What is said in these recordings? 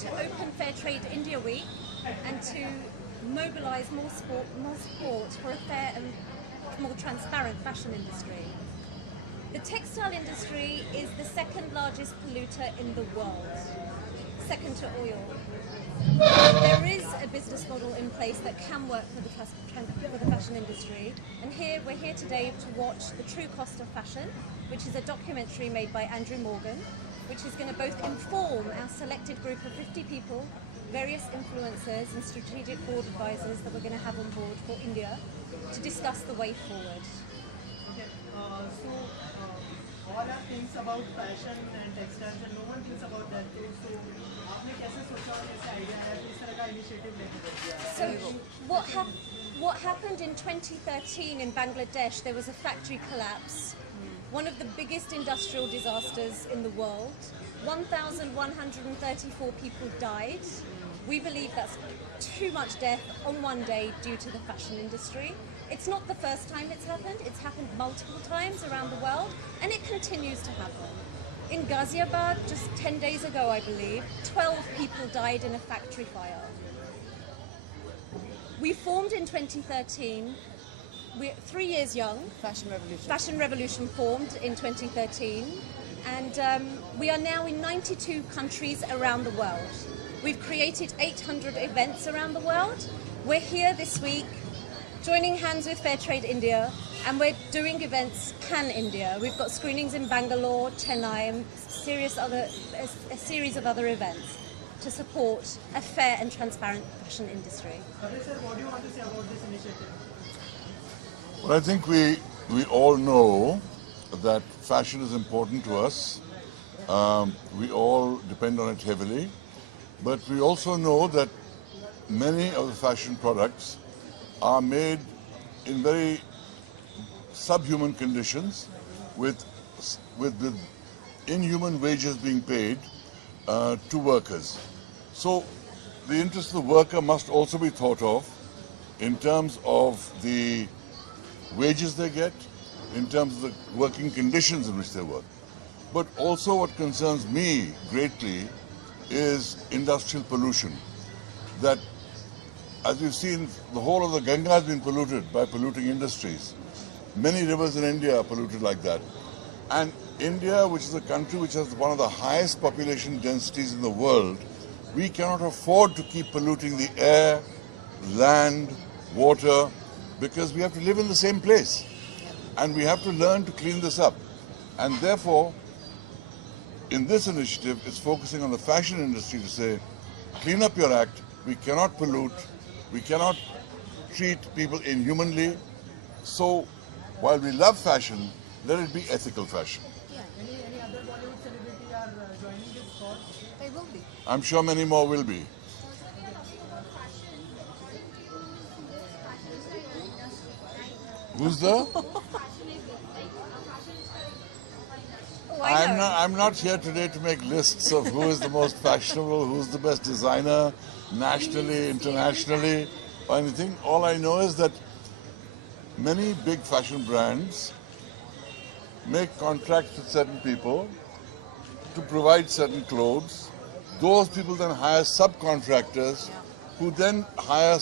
to open Fair Trade India Week and to mobilise more support for a fair and more transparent fashion industry. The textile industry is the second largest polluter in the world, second to oil. There is a business model in place that can work for the fashion industry, and we're here today to watch The True Cost of Fashion, which is a documentary made by Andrew Morgan, which is going to both inform our selected group of 50 people, various influencers and strategic board advisors that we're going to have on board for India to discuss the way forward. Okay, all are things about fashion and textiles and no one thinks about that too. So आपने कैसे सोचा और कैसे idea आया कि इस तरह का इनिशिएटिव लेके So what happened in 2013 in Bangladesh, there was a factory collapse, one of the biggest industrial disasters in the world. 1,134 people died. We believe that's too much death on one day due to the fashion industry. It's not the first time it's happened multiple times around the world, and it continues to happen. In Ghaziabad, just 10 days ago, I believe, 12 people died in a factory fire. We formed in 2013, we're 3 years young. Fashion Revolution formed in 2013, and we are now in 92 countries around the world. We've created 800 events around the world. We're here this week joining hands with Fair Trade India, and we're doing events pan-India. We've got screenings in Bangalore, Chennai, and a series of other events to support a fair and transparent fashion industry. Kabir sir, what do you want to say about this initiative? Well, I think we all know that fashion is important to us. We all depend on it heavily. But we also know that many of the fashion products are made in very subhuman conditions with inhuman wages being paid to workers. So the interest of the worker must also be thought of in terms of the wages they get, in terms of the working conditions in which they work. But also what concerns me greatly is industrial pollution. That, as we've seen, the whole of the Ganga has been polluted by polluting industries. Many rivers in India are polluted like that. And India, which is a country which has one of the highest population densities in the world, we cannot afford to keep polluting the air, land, water, because we have to live in the same place. And we have to learn to clean this up. And therefore, in this initiative, it's focusing on the fashion industry to say, clean up your act. We cannot pollute. We cannot treat people inhumanly. So, while we love fashion, let it be ethical fashion. Yeah. Any other Bollywood celebrity are joining this cause? They will be. I'm sure many more will be. Who's the? I'm not here today to make lists of who is the most fashionable, who's the best designer, nationally, internationally, or anything. All I know is that many big fashion brands make contracts with certain people to provide certain clothes. Those people then hire subcontractors who then hire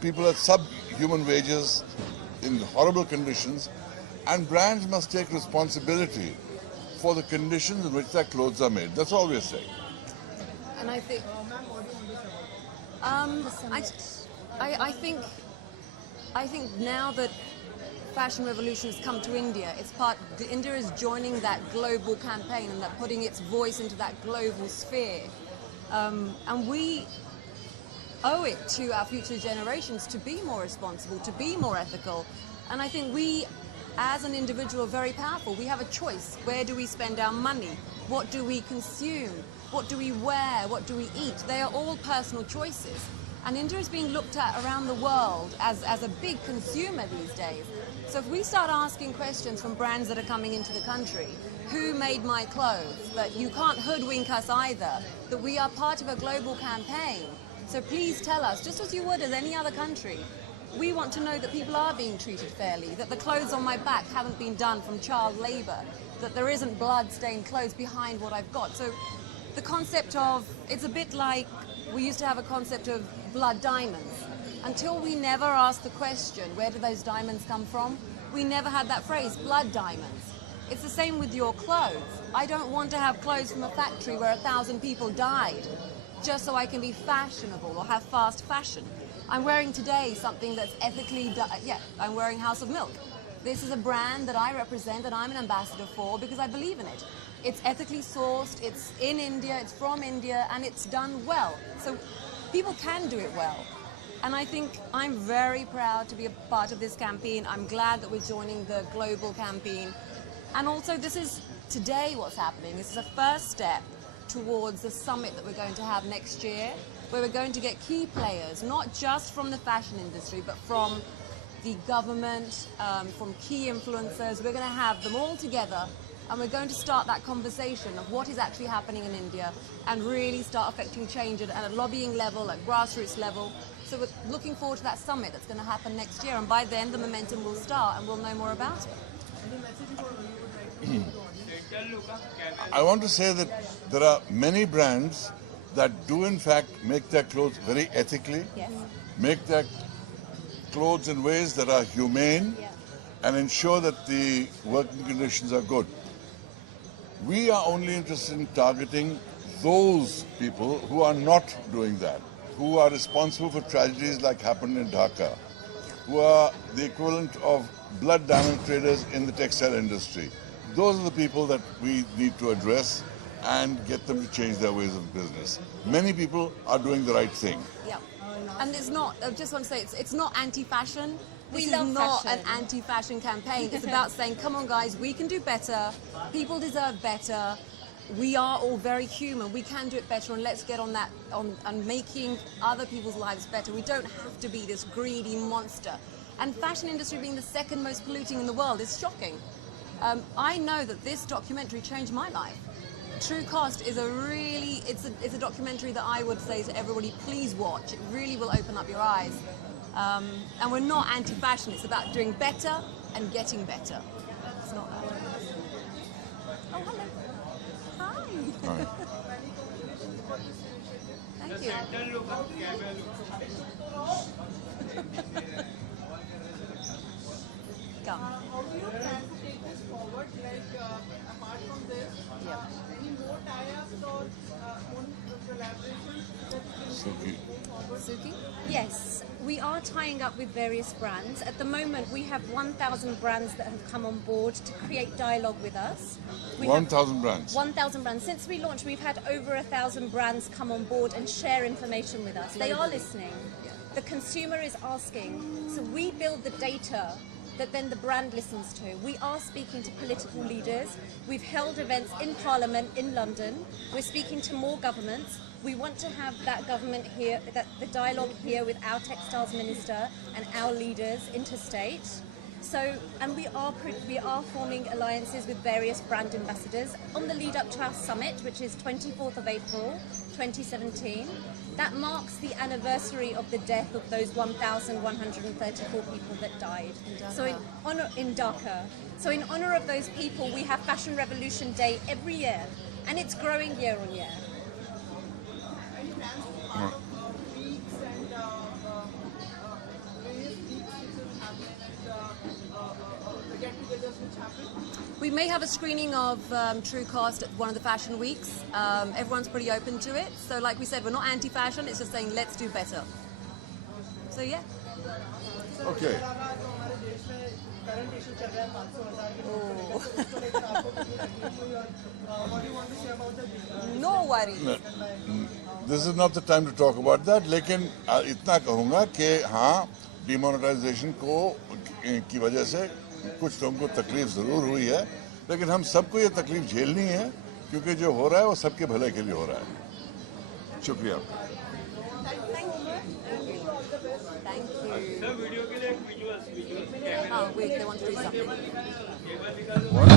people at subhuman wages in horrible conditions, and brands must take responsibility for the conditions in which their clothes are made. That's all we're saying. And I think, I think now that Fashion Revolution has come to India, India is joining that global campaign and that putting its voice into that global sphere. And we owe it to our future generations to be more responsible, to be more ethical. And I think we, as an individual, are very powerful. We have a choice. Where do we spend our money? What do we consume? What do we wear? What do we eat? They are all personal choices. And India is being looked at around the world as a big consumer these days. So if we start asking questions from brands that are coming into the country, who made my clothes? That you can't hoodwink us either, that we are part of a global campaign. So please tell us, just as you would as any other country, we want to know that people are being treated fairly, that the clothes on my back haven't been done from child labour, that there isn't blood-stained clothes behind what I've got. So the concept of, it's a bit like we used to have a concept of blood diamonds. Until we never asked the question, where do those diamonds come from? We never had that phrase, blood diamonds. It's the same with your clothes. I don't want to have clothes from a factory where 1,000 people died just so I can be fashionable or have fast fashion. I'm wearing today something that's ethically, I'm wearing House of Milk. This is a brand that I represent, that I'm an ambassador for because I believe in it. It's ethically sourced, it's in India, it's from India, and it's done well. So people can do it well. And I think I'm very proud to be a part of this campaign. I'm glad that we're joining the global campaign. And also this is today what's happening. This is a first step towards the summit that we're going to have next year, where we're going to get key players, not just from the fashion industry, but from the government, from key influencers. We're going to have them all together, and we're going to start that conversation of what is actually happening in India and really start affecting change at a lobbying level, at grassroots level. So we're looking forward to that summit that's going to happen next year, and by then the momentum will start and we'll know more about it. I want to say that there are many brands that do in fact make their clothes very ethically, Yes. make their clothes in ways that are humane, Yeah. and ensure that the working conditions are good. We are only interested in targeting those people who are not doing that, who are responsible for tragedies like happened in Dhaka, who are the equivalent of blood diamond traders in the textile industry. Those are the people that we need to address and get them to change their ways of business. Many people are doing the right thing. Yeah. And it's not, I just want to say, it's not anti-fashion. We This love is not fashion. an anti-fashion campaign. It's about saying, come on guys, we can do better. People deserve better. We are all very human. We can do it better, and let's get on that, on making other people's lives better. We don't have to be this greedy monster. And fashion industry being the second most polluting in the world is shocking. I know that this documentary changed my life. True Cost is it's a documentary that I would say to everybody, please watch. It really will open up your eyes. And we're not anti-fashion. It's about doing better and getting better. It's not that. Oh, hello. Hi. Right. Thank you. Come. How do you plan to take this forward? Like, apart from this, any more tie-ups or more collaborations that you Suki. Suki? Yes, we are tying up with various brands. At the moment, we have 1,000 brands that have come on board to create dialogue with us. We have 1,000 brands. 1,000 brands. Since we launched, we've had over 1,000 brands come on board and share information with us. They are listening. The consumer is asking. So we build the data that then the brand listens to. We are speaking to political leaders. We've held events in Parliament in London. We're speaking to more governments. We want to have that government here, the dialogue here with our textiles minister and our leaders interstate. So, and we are forming alliances with various brand ambassadors on the lead up to our summit, which is 24th of April 2017. That marks the anniversary of the death of those 1,134 people that died. So in Dhaka. So in honor of those people, we have Fashion Revolution Day every year, and it's growing year on year. any plans to part of weeks and various weeks which is happening and the get-togethers which happen? We may have a screening of True Cost at one of the fashion weeks. Everyone's pretty open to it. So like we said, we're not anti-fashion, it's just saying let's do better. So yeah. Okay. जो हमारे देश में current issue चल रहा है 500,000 के उसको लेकर आपको कितनी तकलीफ हुई और what do you want to say about the No worries. This is not the time to talk about that, लेकिन इतना कहूँगा कि हाँ, डिमोनेटाइजेशन की वजह से कुछ लोगों को तकलीफ ज़रूर हुई है, लेकिन हम सबको ये तकलीफ झेलनी है, क्योंकि जो हो रहा है वो सबके भले के लिए हो रहा है। शुक्रिया। Thank you. Oh, wait, they want to do something. What?